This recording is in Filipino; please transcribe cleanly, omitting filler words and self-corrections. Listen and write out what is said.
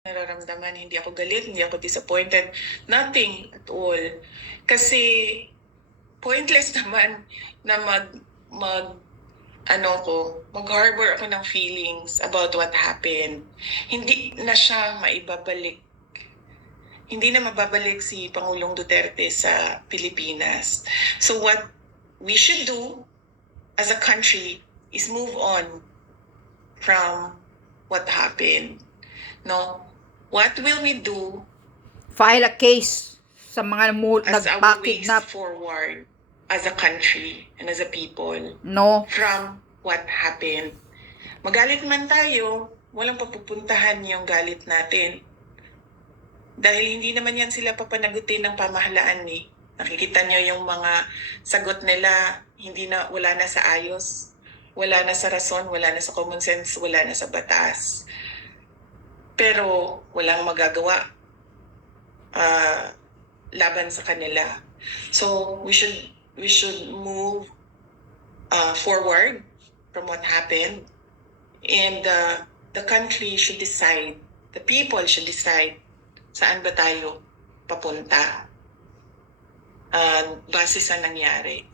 nararamdaman, hindi ako galit, hindi ako disappointed, nothing at all. Kasi pointless naman na mag-harbor ako ng feelings about what happened. Hindi na siya maibabalik. Hindi na mababalik si Pangulong Duterte sa Pilipinas. So what we should do as a country is move on from what happened. No? What will we do File a case sa mga as our ways nagpakidnap, forward as a country and as a people no? from what happened? Magalit man tayo, walang papupuntahan yung galit natin. Dahil hindi naman yan sila papanagutin ng pamahalaan eh. Nakikita nyo yung mga sagot nila, wala na sa ayos, wala na sa rason, wala na sa common sense, wala na sa batas. Pero walang magagawa laban sa kanila. So we should move forward from what happened, and the country should decide, the people should decide saan ba tayo papunta base sa nangyari.